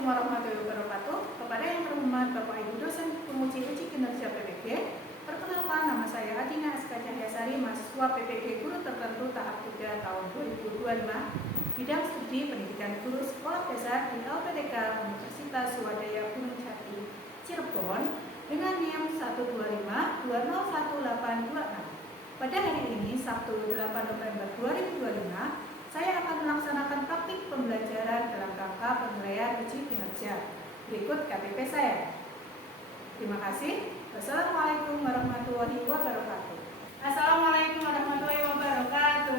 Assalamualaikum warahmatullahi wabarakatuh. Kepada yang terhormat Bapak Ibu dosen penguji uji kinerja PPG, perkenalkan nama saya Adina Aska Cahyasari, mahasiswa PPG Guru Tertentu tahap 3 tahun 2025, bidang studi pendidikan guru sekolah dasar di LPTK Universitas Swadaya Gunung Jati, Cirebon, dengan NIM 125201826. Pada hari ini, Sabtu 8 November 2025, saya akan melaksanakan praktik pembelajaran dalam rangka penilaian uji kinerja. Berikut KTP saya. Terima kasih. Wassalamualaikum warahmatullahi wabarakatuh. Assalamualaikum warahmatullahi wabarakatuh.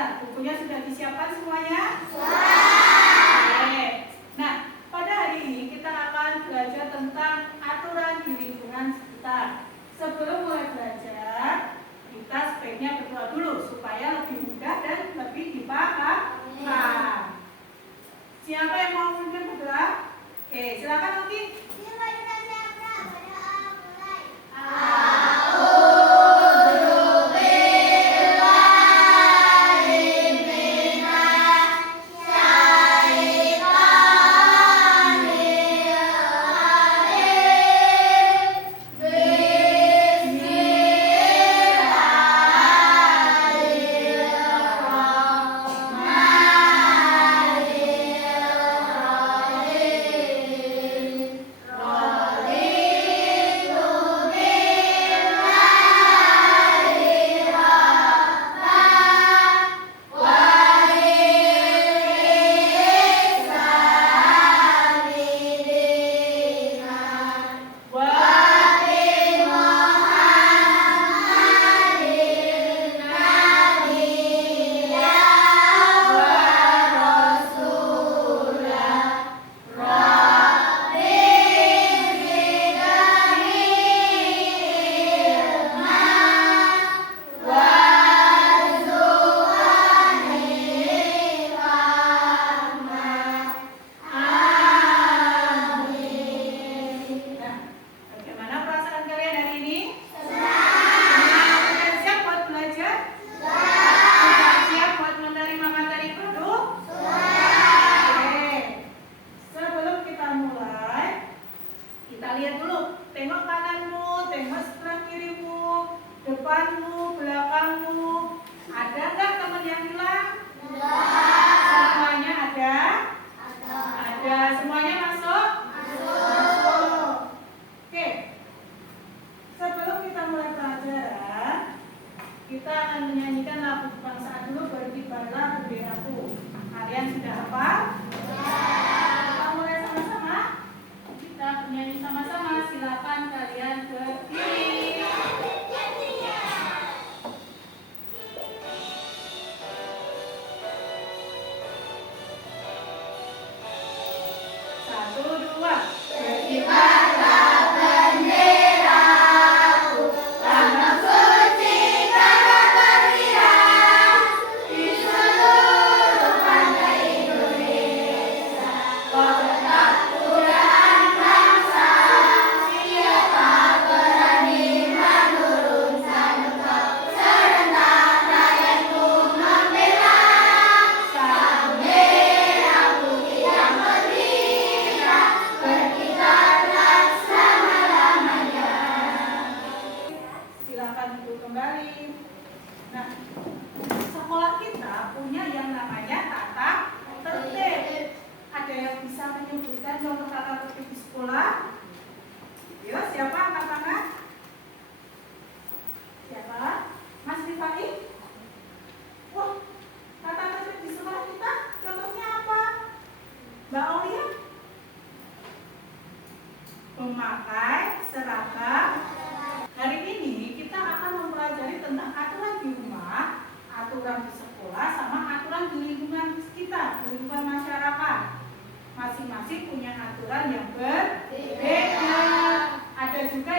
Bukunya sudah disiapkan semuanya? Oke. Nah, pada hari ini kita akan belajar tentang aturan di lingkungan sekitar. Sebelum mulai belajar, kita sebaiknya berdoa dulu supaya lebih mudah dan lebih dipahami. Siapa yang mau memimpin berdoa? Oke, silakan Oki. Depanmu, belakangmu, ada nggak teman yang hilang? Semuanya ada? Ada. Semuanya masuk? Masuk. Oke. Sebelum kita mulai pelajaran, kita akan menyanyikan lagu kebangsaan dulu, berkibarlah benderaku. Kalian sudah hafal? Kita mulai sama-sama. Kita menyanyi sama-sama. Silakan kalian berdiri. Memakai seragam. Hari ini kita akan mempelajari tentang aturan di rumah, aturan di sekolah, sama aturan di lingkungan kita, di lingkungan masyarakat. Masing-masing punya aturan yang berbeda. Ada juga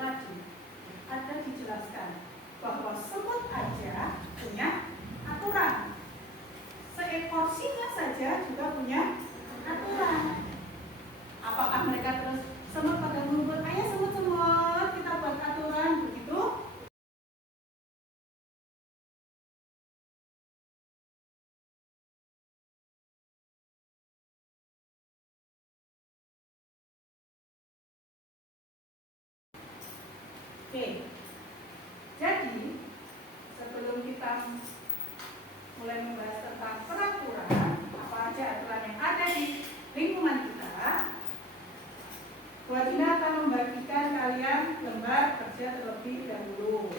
tadi ada dijelaskan bahwa semut aja punya aturan. Seekor singa saja juga punya aturan. Apakah mereka terus semut pada ngumpul, ayo semut-semut kita buat aturan begitu? Oke, jadi sebelum kita mulai membahas tentang peraturan, apa aja aturan yang ada di lingkungan kita, Bu Adina akan membagikan kalian lembar kerja terlebih dahulu.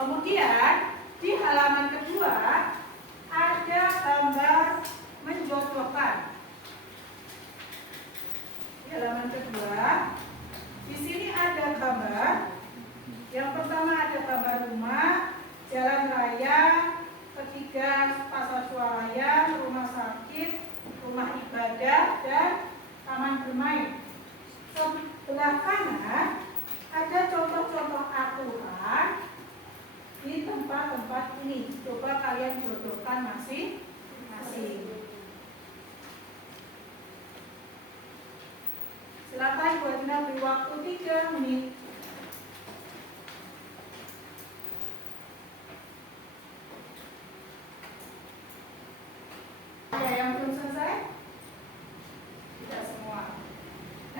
Kemudian di halaman kedua ada gambar menjodohkan. Di halaman kedua, di sini ada gambar. Yang pertama ada gambar rumah, jalan raya, ketiga pasar swalayan, rumah sakit, rumah ibadah, dan taman bermain. Sebelah kanan ada contoh-contoh aturan di tempat-tempat ini. Coba kalian jodohkan masing-masing. Silakan Bu Adina beri waktu 3 menit. Ada yang belum selesai? Tidak semua.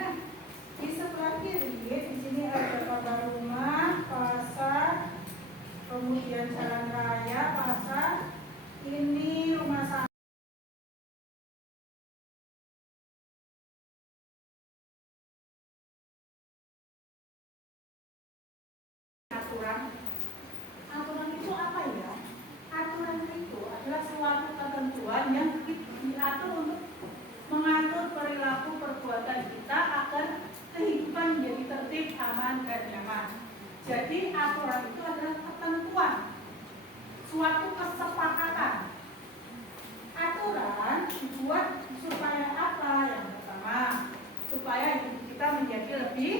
Nah, di sebelah kiri di sini ada gambar rumah, pasar, kemudian jalan raya, pasar. Ini rumah sakit. Aturan itu apa ya? Aturan itu adalah suatu ketentuan yang diatur untuk mengatur perilaku perbuatan kita agar kehidupan menjadi tertib, aman, dan nyaman. Jadi aturan itu adalah ketentuan, suatu kesepakatan. Aturan dibuat supaya apa? Yang pertama, supaya hidup kita menjadi lebih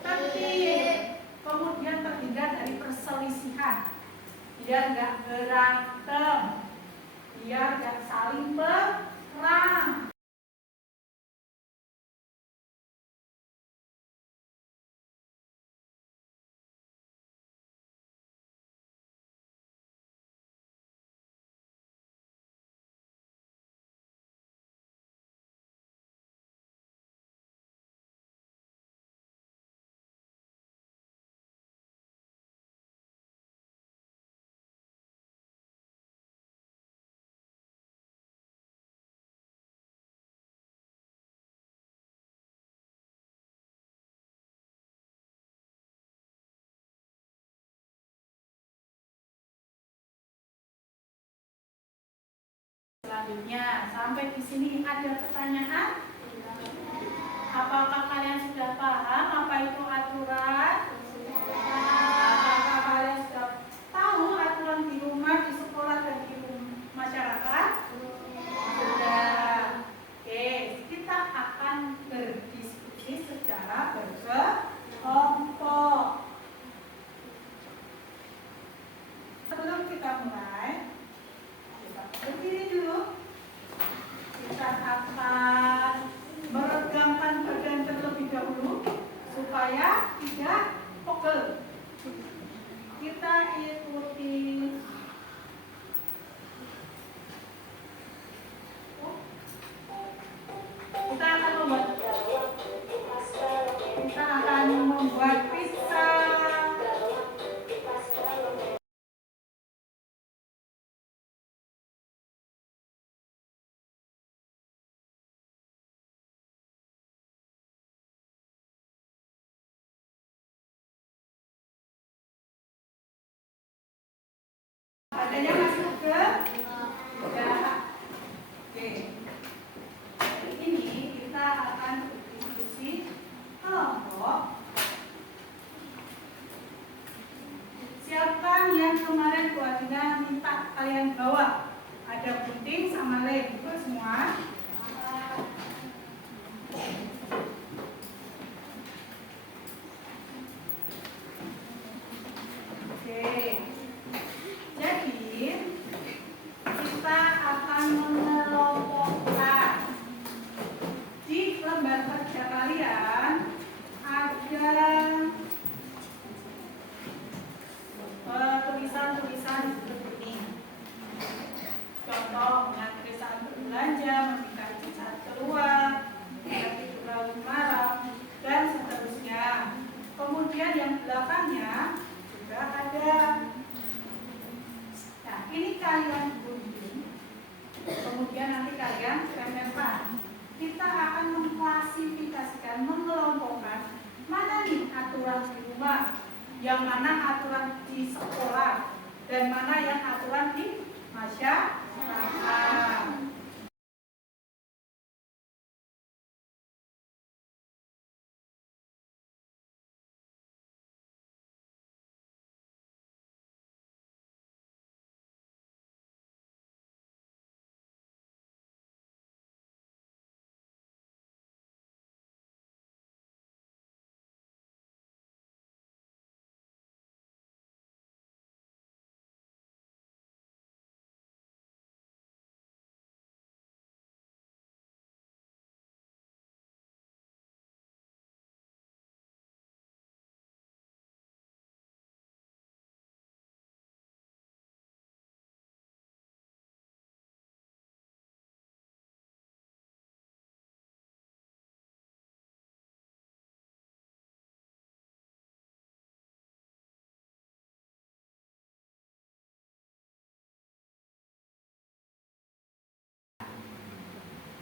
tertib. Kemudian terhindar dari perselisihan, biar nggak berantem, biar nggak saling perang. Selanjutnya, sampai di sini ada pertanyaan? Apakah kalian sudah paham apa itu aturan? Apakah kalian sudah tahu aturan di rumah, di sekolah, dan di masyarakat? Sudah. Oke, kita akan berdiskusi secara berkelompok. Sebelum kita mulai, berdiri dulu. Kita akan meregangkan badan terlebih dahulu supaya tidak Padanya masuk ke ya. Oke. Hari ini kita akan berdiskusi kelompok. Siapkan yang kemarin Bu Adina minta kalian bawa. Ada gunting sama lem, itu semua. Oke. Jadi kita akan mengelompokkan di lembar kerja kalian ada tulisan-tulisan seperti ini. Contoh mengantarkan berbelanja, meminta izin keluar, menghadapi berlalu malam, dan seterusnya. Kemudian yang belakangnya juga ada. Nah, ini kalian gunting. Kemudian nanti kalian tempelkan. Kita akan mengklasifikasikan, mengelompokkan mana nih aturan di rumah, yang mana aturan di sekolah, dan mana yang aturan di masyarakat.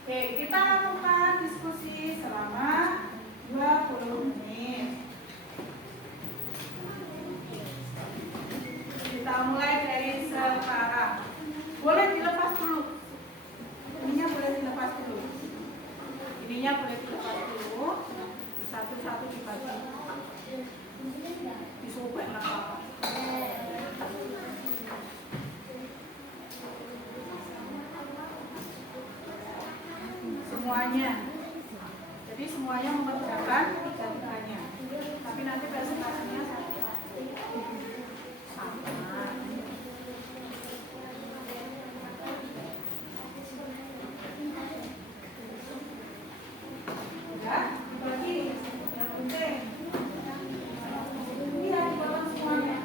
Oke, kita lakukan diskusi selama 20 menit. Kita mulai dari sekarang. Boleh dilepas dulu. Ininya boleh dilepas dulu. Ininya boleh dilepas dulu. Satu-satu dibagi. Disobek lah apa. Semuanya. Jadi semuanya mengerjakan tiga-tiganya. Tapi nanti presentasinya sama. Udah, dibagi yang penting. Iya, dibawa semuanya.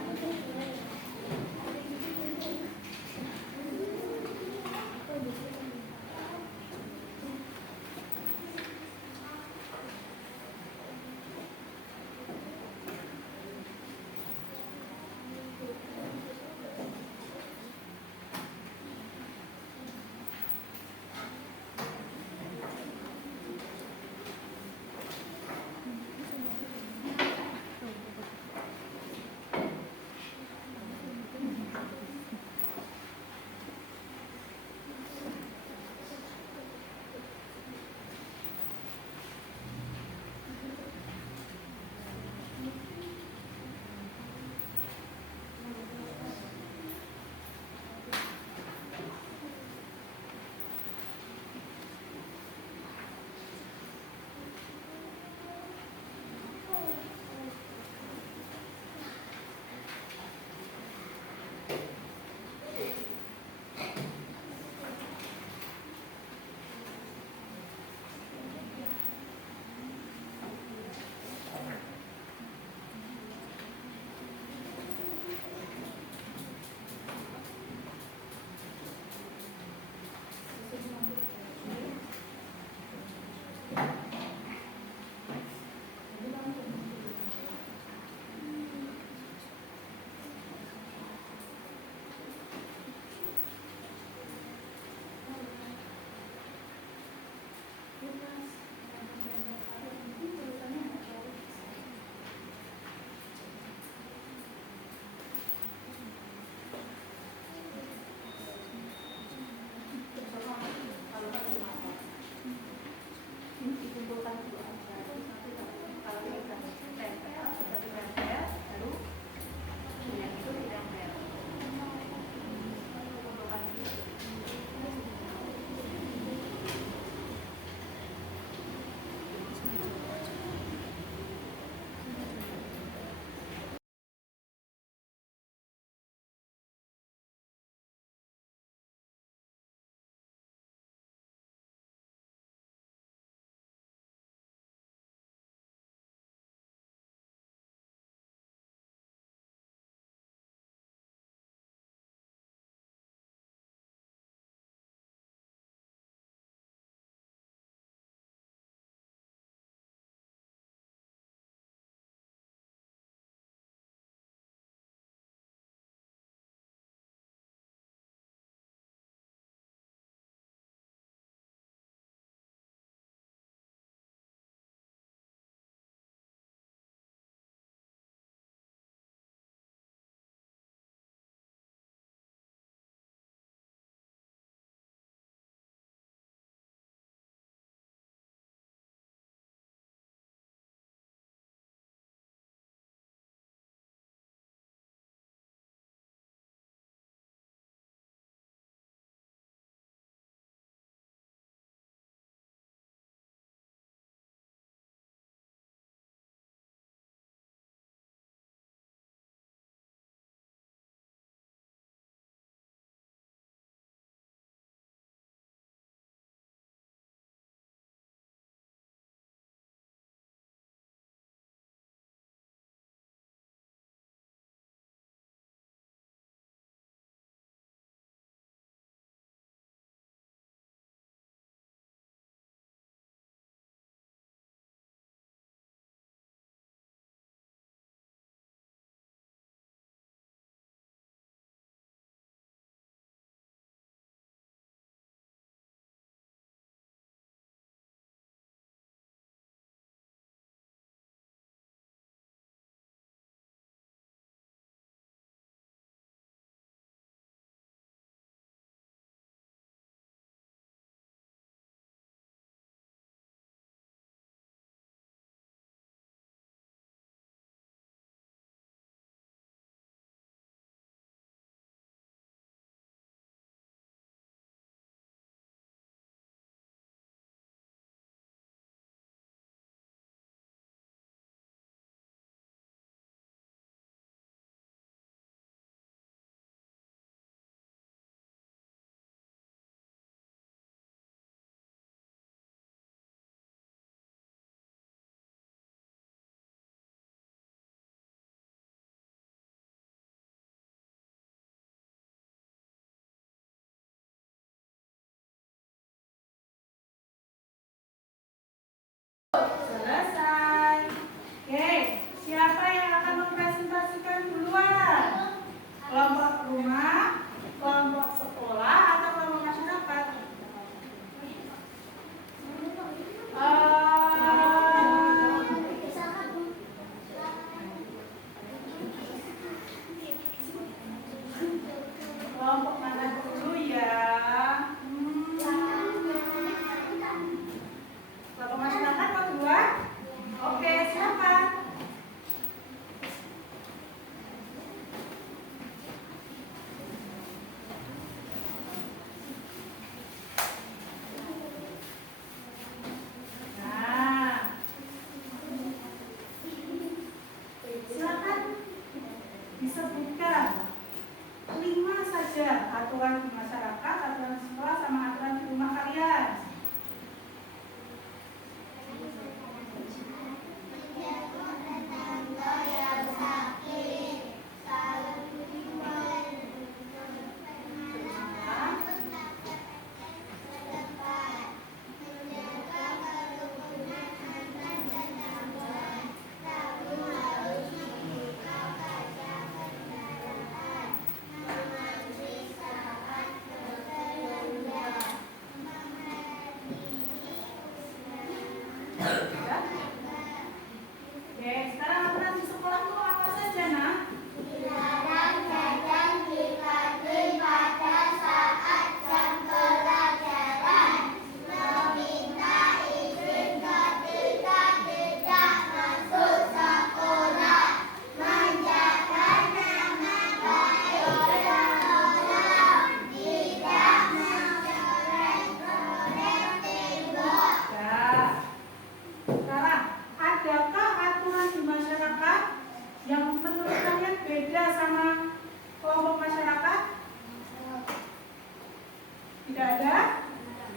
Tidak ada?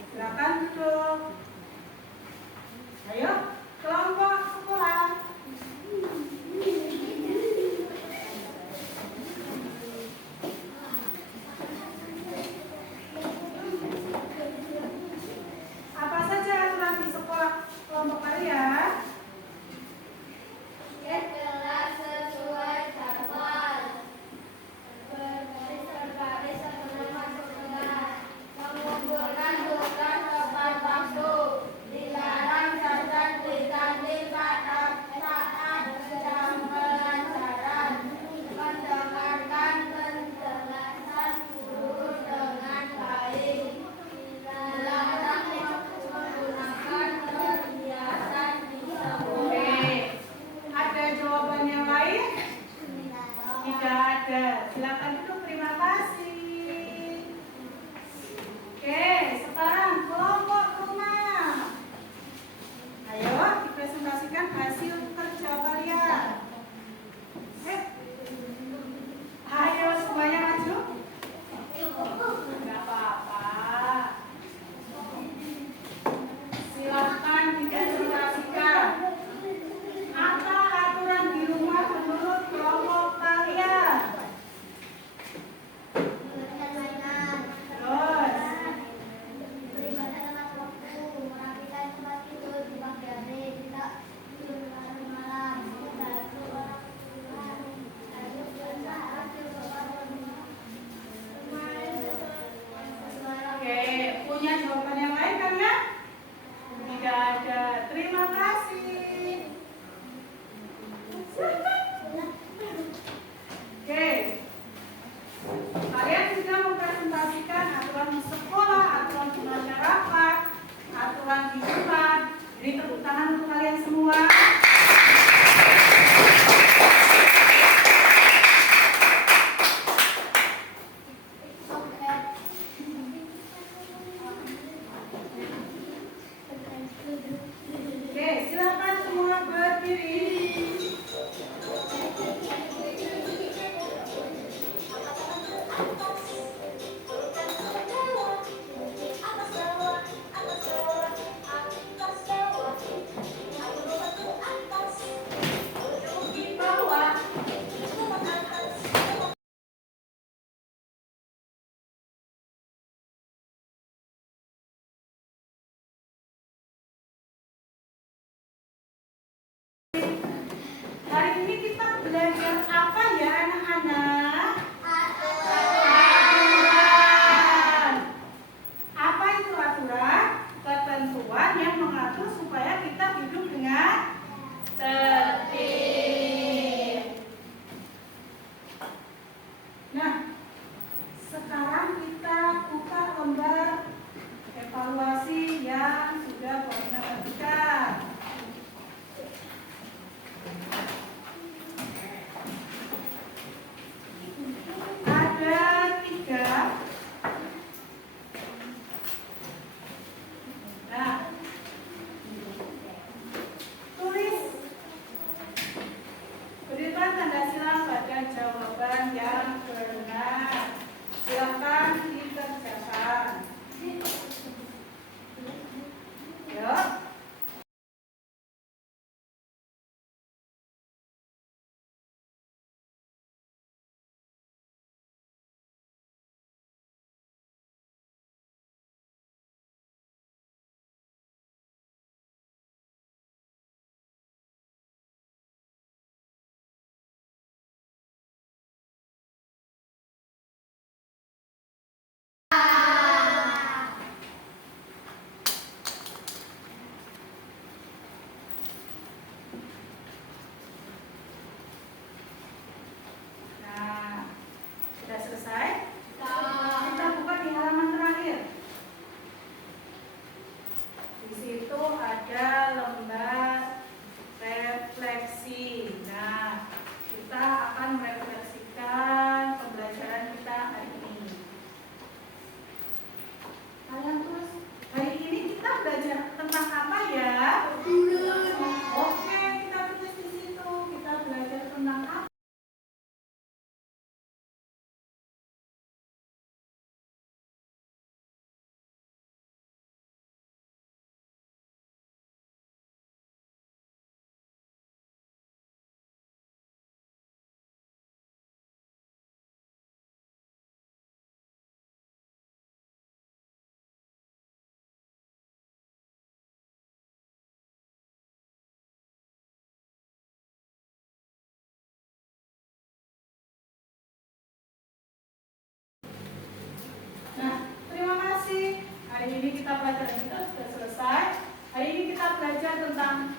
Silakan duduk. Ayo, kelompok sekolah. Apa saja aturan di sekolah kelompok kalian? Kelas sesuai jadwal, berbaris sebelum masuk kelas, mengumpulkan tugas tepat waktu, dilarang jajan di kantin pada saat jam pelajaran, mendengarkan penjelasan guru dengan baik, dilarang menggunakan perhiasan di sekolah. Ada jawaban yang lain? Tidak ada. Silakan duduk. Terima kasih. Oke, sekarang kelompok rumah. Ayo dipresentasikan hasil kerja kalian. Ayo semuanya maju. Tidak apa-apa. Silakan dipresentasikan. Apa aturan di rumah menurut kelompok kalian? Terus, Beribadah tepat waktu, merapikan tempat tidur di pagi hari, tidak tidur malam, membantu orang tua, harus berusaha oke, punya jawaban yang lain kan ya? Tidak ada. Terima kasih. Oke, kalian sudah mempresentasikan aturan di sekolah, aturan di masyarakat, aturan di rumah. Beri tepuk tangan untuk kalian semua. Oke, silakan semua berdiri.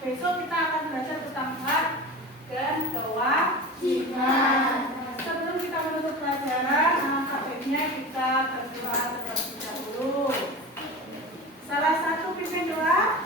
besok kita akan belajar tentang hak dan kewajiban. Sebelum kita menutup pelajaran, alangkah baiknya kita berdoa terlebih dahulu. Salah satu pimpin doa.